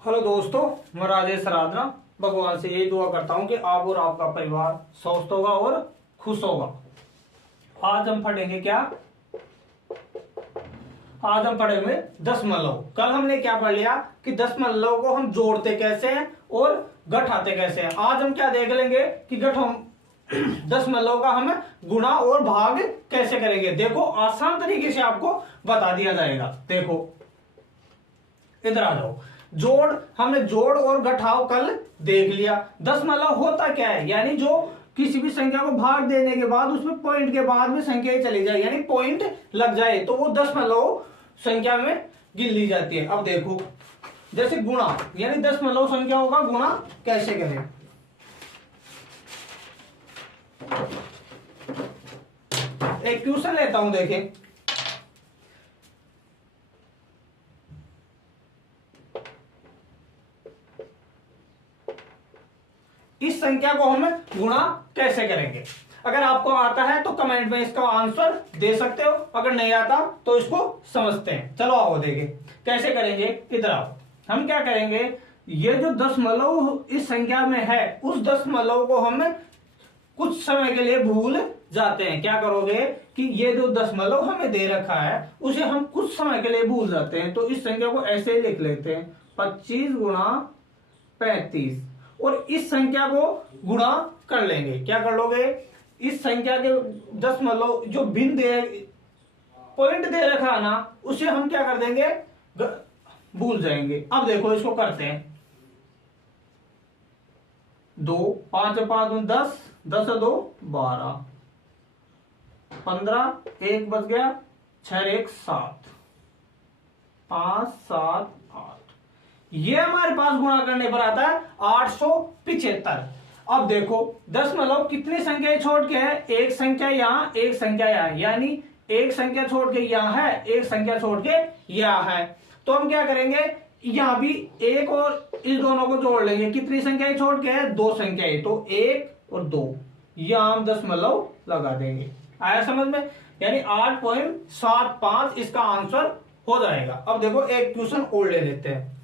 Hello दोस्तों, मैं राजेश राधना। भगवान से यही दुआ करता हूँ कि आप और आपका परिवार स्वस्थ होगा और खुश होगा। आज हम पढ़ेंगे क्या? आज हम पढ़ेंगे दशमलव। कल हमने क्या पढ़ लिया कि दशमलव को हम जोड़ते कैसे हैं और घटाते कैसे हैं। आज हम क्या देख लेंगे कि दशमलव का हम गुणा और भाग कैसे करेंगे। देखो, आसान तरीके से आपको बता दिया जाएगा। देखो, इधर आ जाओ। हमने जोड़ और घटाव कल देख लिया। दशमलव होता क्या है? यानी जो किसी भी संख्या को भाग देने के बाद उसमें पॉइंट के बाद में संख्या चली जाए, यानी पॉइंट लग जाए, तो वो दशमलव संख्या में गिन ली जाती है। अब देखो, जैसे गुणा, यानी दशमलव संख्या होगा गुणा कैसे करें। एक ट्यूशन लेता हूं, देखें। इस संख्या को हम गुणा कैसे करेंगे? अगर आपको आता है तो कमेंट में इसका आंसर दे सकते हो, अगर नहीं आता तो इसको समझते हैं। चलो आओ देखें कैसे करेंगे। इधर आओ। हम क्या करेंगे, ये जो दशमलव इस संख्या में है, उस दशमलव को हम कुछ समय के लिए भूल जाते हैं। क्या करोगे कि ये जो दशमलव हमें दे रखा है उसे हम कुछ समय के लिए भूल जाते हैं। तो इस संख्या को ऐसे ही लिख लेते हैं, 25 गुणा 35, और इस संख्या को गुणा कर लेंगे। क्या कर लोगे, इस संख्या के दशमलव जो भिन्न दे पॉइंट दे रखा है ना, उसे हम क्या कर देंगे, भूल जाएंगे। अब देखो, इसको करते हैं। 2 5 5 10, 10 2 12, 15, 1 बच गया, 6 1 7, 5 7 8। ये हमारे पास गुणा करने पर आता है 875। अब देखो, दशमलव कितनी संख्याएं छोड़ के है? एक संख्या यहां, एक संख्या यहां, यानी एक संख्या छोड़ के यहां है, एक संख्या छोड़ के यहां है। तो हम क्या करेंगे, यहां भी एक और इस दोनों को जोड़ लेंगे। कितनी संख्याएं छोड़ के है? 2 संख्याएं, तो 1 और 2, यहां हम दशमलव लगा देंगे। आया समझ में? यानी 8.75 इसका आंसर हो जाएगा। अब देखो, एक क्वेश्चन और ले लेते हैं।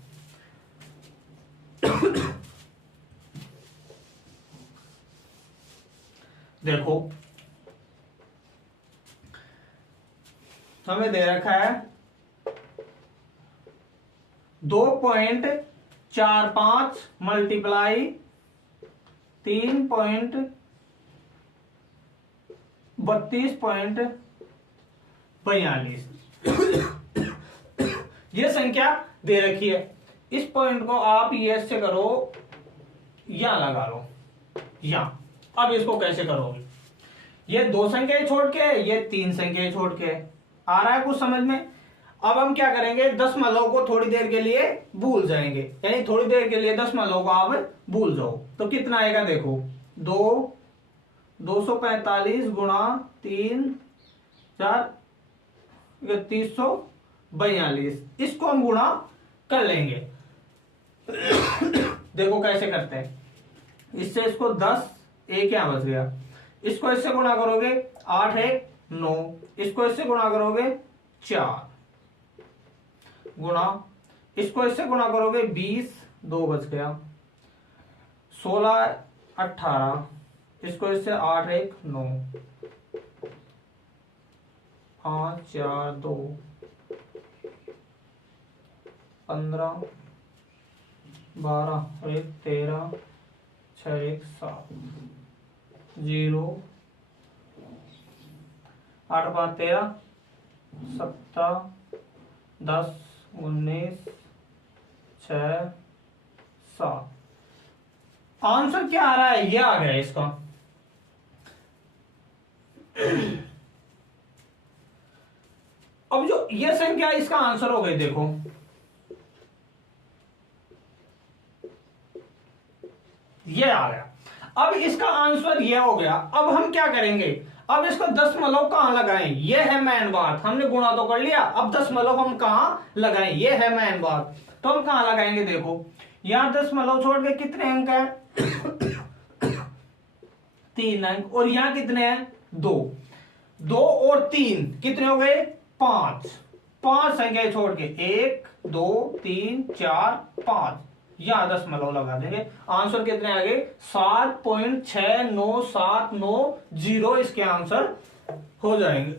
देखो, हमें दे रखा है 2.45 मल्टीप्लाई 3.32.42। ये संख्या दे रखी है। इस पॉइंट को आप ये से करो, यहां लगा लो, यहां। अब इसको कैसे करोगे? ये 2 संख्याएं छोड़ के, ये 3 संख्याएं छोड़ के। आ रहा है कुछ समझ में? अब हम क्या करेंगे, दशमलव को थोड़ी देर के लिए भूल जाएंगे, यानी थोड़ी देर के लिए दशमलव को आप भूल जाओ। तो कितना आएगा, देखो, 245 गुणा 3 4 342, इसको हम गुणा कर लेंगे। देखो कैसे करते हैं। इससे इसको 10, एक यहां बच गया, इसको इससे गुणा करोगे 8 1 9, इसको इससे गुणा करोगे 4 गुणा, इसको इससे गुणा करोगे 20, 2 बच गया, 16 18, इसको इससे 8 1 9, 5 4 2, 15 12 1 13, 6 1 7, 0 8 5 13, 17 10 19 6 7। आंसर क्या आ रहा है? ये आ गया इसका। अब जो ये संख्या इसका आंसर हो गई, देखो ये आ गया। अब इसका आंसर ये हो गया। अब हम क्या करेंगे, अब इसको दशमलव कहां लगाएं? ये है मेन बात। हमने गुणा तो कर लिया, अब दशमलव हम कहां लगाएं? ये है मेन बात। तो हम कहां लगाएंगे? देखो, यहां दशमलव छोड़ के कितने अंक है? 3 अंक। और यहां कितने हैं? 2 2 और 3 कितने हो गए? 5 5 संख्याएं छोड़ के 1 2 3 4 5, यहां दशमलव लगा देंगे। आंसर कितने आ गए? 7.69790 इसके आंसर हो जाएंगे।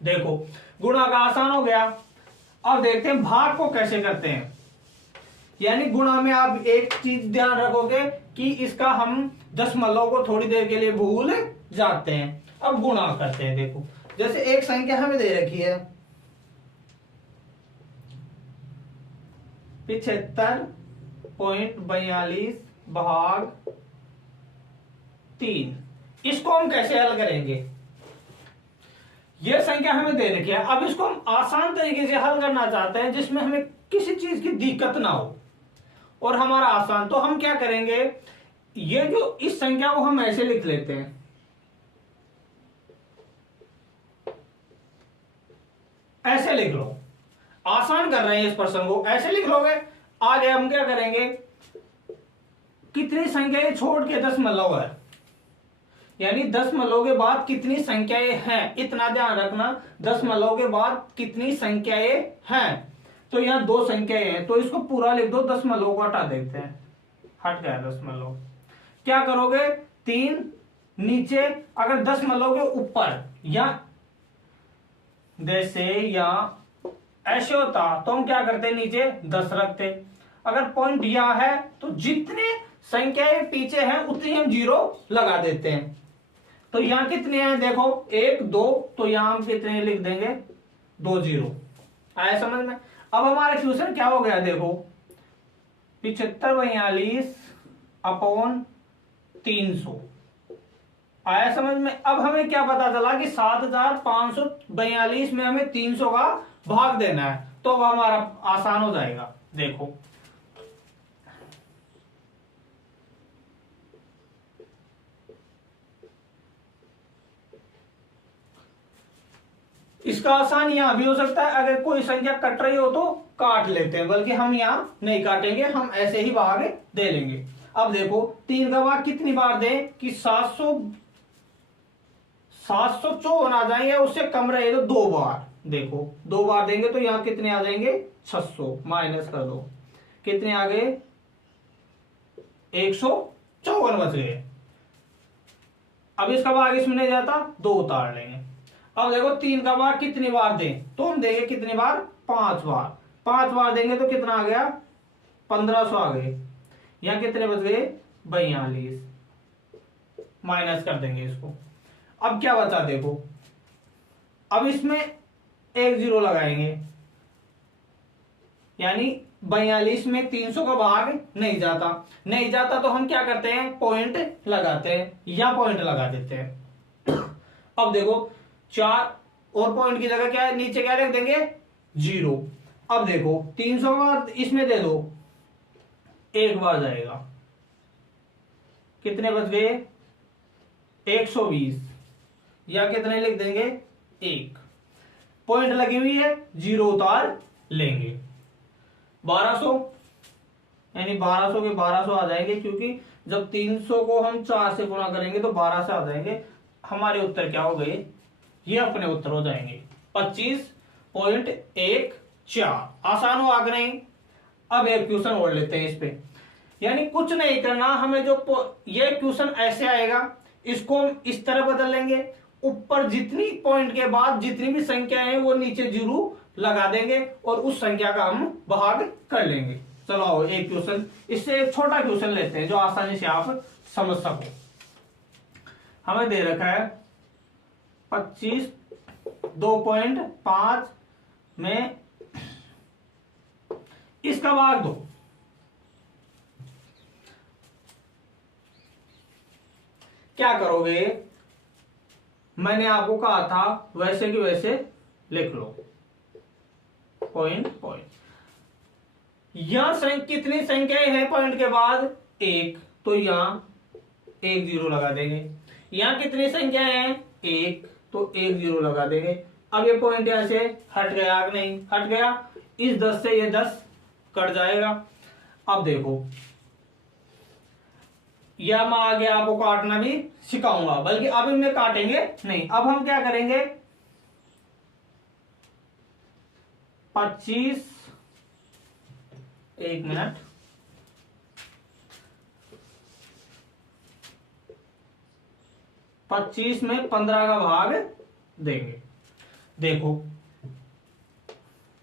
देखो गुणा का आसान हो गया। अब देखते हैं भाग को कैसे करते हैं। यानी गुणा में आप एक चीज ध्यान रखोगे कि इसका हम दशमलव को थोड़ी देर के लिए भूल जाते हैं। अब गुणा करते हैं। देखो जैसे एक संख्या हमें दे रखी है 75.42 भाग 3, इसको हम कैसे हल करेंगे? यह संख्या हमें दे रखी है, अब इसको हम आसान तरीके से हल करना चाहते हैं जिसमें हमें किसी चीज की दिक्कत ना हो और हमारा आसान। तो हम क्या करेंगे, ये जो इस संख्या को हम ऐसे लिख लेते हैं, ऐसे लिख लो। आसान कर रहे हैं इस प्रश्न को, ऐसे लिख लोगे। आगे हम क्या करेंगे, कितनी संख्याएं छोड़ के दशमलव है, यानी दशमलव के बाद कितनी संख्याएं हैं, इतना ध्यान रखना। दशमलव के बाद कितनी संख्याएं हैं, तो यहां 2 संख्याएं हैं, तो इसको पूरा लिख दो, दशमलव को हटा देते हैं। हट गया दशमलव। क्या करोगे, 3 नीचे, अगर दशमलव के ऊपर या जैसे या ऐसे होता तो हम क्या करते, नीचे 10 रखते। अगर पॉइंट यहां है तो जितने संख्याएं पीछे हैं उतनी हम 0 लगा देते हैं। तो यहां कितने हैं, देखो 1 2, तो यहां हम कितने लिख देंगे, 2 0। आया समझ में? अब हमारा क्वेश्चन क्या हो गया, देखो 75/42/300। आया समझ में? अब हमें क्या पता चला कि 7542 में हमें 300 का भाग देना है, तो अब हमारा आसान हो जाएगा। देखो इसका आसान यहां भी हो सकता है, अगर कोई संख्या कट रही हो तो काट लेते हैं, बल्कि हम यहां नहीं काटेंगे, हम ऐसे ही भाग दे लेंगे। अब देखो 3 का भाग कितनी बार दें कि 754 आ जाएंगे, उससे कम रहे तो 2 बार। देखो 2 बार देंगे तो यहां कितने आ जाएंगे, 600, माइनस कर दो, कितने आ गए, 154 बच गए। अब इसका भाग इसमें नहीं जाता, 2 उतार लेंगे। अब देखो 3 का भाग कितनी बार दें, तो हम देंगे कितनी बार, 5 बार। 5 बार देंगे तो कितना आ गया, 1500 आ गए। यहां कितने बच गए, 42, माइनस कर देंगे इसको। अब क्या बचा, देखो अब इसमें 1 0 लगाएंगे, यानी 42 में 300 का भाग नहीं जाता तो हम क्या करते हैं, पॉइंट लगाते हैं, या पॉइंट लगा देते हैं। अब देखो 4 और पॉइंट की जगह क्या है, नीचे क्या रख देंगे, 0। अब देखो 300 का इसमें दे दो, 1 बार जाएगा, कितने बच गए, 120, या कितने लिख देंगे, 1। पॉइंट लगी हुई है, 0 उतार लेंगे। 1200, यानी 1200 के 1200 आ जाएंगे, क्योंकि जब 300 को हम 4 से गुणा करेंगे तो 12 से आ जाएंगे। हमारे उत्तर क्या हो गए, ये अपने उत्तर हो जाएंगे 25.14। आसान हो आगे नहीं? अब एक क्वेश्चन और लेते हैं इस पे, यानी कुछ नहीं करना हमें, जो ये क्वेश्चन ऐसे आएगा, इसको हम इस तरह बदल लेंगे, ऊपर जितनी पॉइंट के बाद जितनी भी संख्या है वो नीचे 0 लगा देंगे और उस संख्या का हम भाग कर लेंगे। चलो आओ एक क्वेश्चन, इससे एक छोटा क्वेश्चन लेते हैं जो आसानी से आप समझ सको। हमें दे रखा है 25 2.5 में इसका भाग दो। क्या करोगे, मैंने आपको कहा था वैसे की वैसे लिख लो, पॉइंट। यहां कितनी संख्याएं हैं पॉइंट के बाद, 1, तो यहां 1 0 लगा देंगे। यहां कितनी संख्याएं हैं, 1, तो 1 0 लगा देंगे। अब ये पॉइंट यहां से हट गया, नहीं हट गया, इस 10 से ये 10 कट जाएगा। अब देखो या मैं आगे आपको काटना भी सिखाऊंगा, बल्कि अब इनमें काटेंगे नहीं। अब हम क्या करेंगे, 25, एक मिनट, 25 में 15 का भाग देंगे। देखो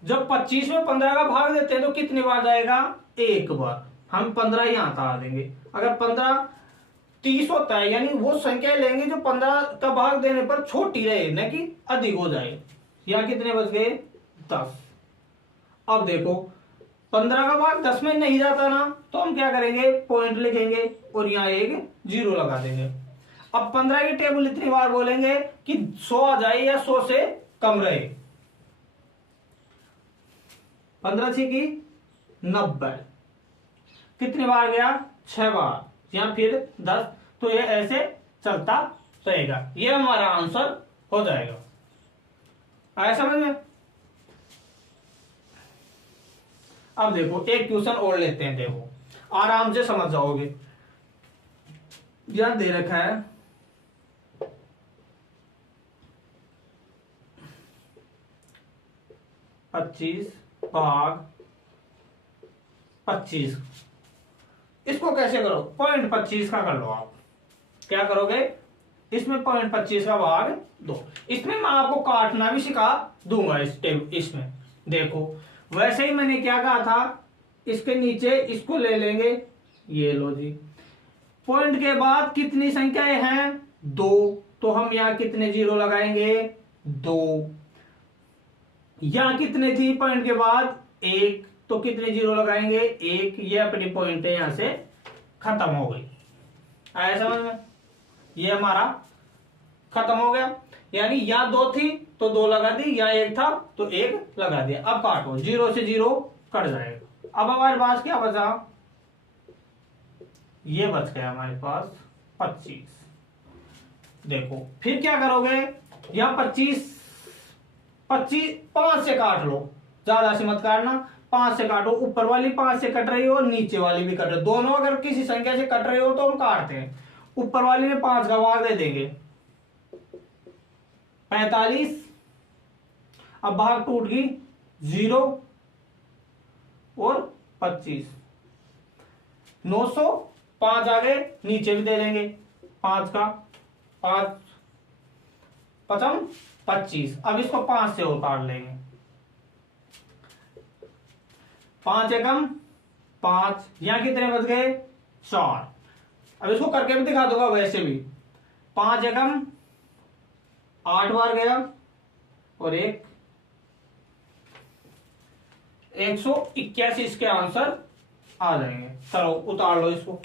जब 25 में 15 का भाग देते हैं तो कितनी बार जाएगा, एक बार। हम 15 यहां हटा देंगे। अगर 15 30 होता है, यानी वो संख्या लेंगे जो 15 का भाग देने पर छोटी रहे, न कि अधिक हो जाए। यहां कितने बच गए, 10। अब देखो 15 का भाग 10 में नहीं जाता ना, तो हम क्या करेंगे, पॉइंट लिखेंगे और यहाँ एक 0 लगा देंगे। अब 15 की टेबल इतनी बार बोलेंगे कि 100 आ जाए या 100 से कम रहे। 15 की 90 कितनी बार गया, 6 बार, या फिर 10। तो ये ऐसे चलता रहेगा। ये हमारा आंसर हो जाएगा। आया समझ में। अब देखो एक क्वेश्चन और लेते हैं, देखो आराम से समझ जाओगे। यहां दे रखा है 25 भाग 25। इसको कैसे करो, 0.25 का कर लो। आप क्या करोगे, इसमें 0.25 का भाग दो। इसमें मैं आपको काटना भी सिखा दूंगा इसमें। देखो वैसे ही मैंने क्या कहा था, इसके नीचे इसको ले लेंगे, ये लो जी। पॉइंट के बाद कितनी संख्याएं हैं, 2। तो हम यहां कितने 0 लगाएंगे, 2। यहां कितने थी पॉइंट के बाद, 1। तो कितने 0 लगाएंगे, 1। ये अपनी पॉइंट यहां से खत्म हो गई। आया समझ में। ये हमारा खत्म हो गया। यानी यहां 2 थी तो 2 लगा दी, यहां 1 था तो 1 लगा दिया। अब काटो, 0 से 0 कट जाएगा। अब हमारे पास क्या बचा, ये बच गया हमारे पास 25। देखो फिर क्या करोगे, यहां 25 5 से काट लो, ज्यादा से मत काटना। 5 से काटो, ऊपर वाली 5 से कट रही हो और नीचे वाली भी कट रही हो। दोनों अगर किसी संख्या से कट रही हो तो हम काटते हैं। ऊपर वाली में 5 का भाग दे देंगे, 45। अब भाग टूट गई, 0 और 25, 900। 5 आ गए, नीचे भी दे देंगे 5 का, 5 5 25। अब इसको 5 से और काट लेंगे, 5 एकम 5। यहां कितने बच गए, 4। अब इसको करके भी दिखा दूंगा वैसे भी। 5 एकम 8 बार गया और 181 इसके आंसर आ जाएंगे। चलो उतार लो इसको।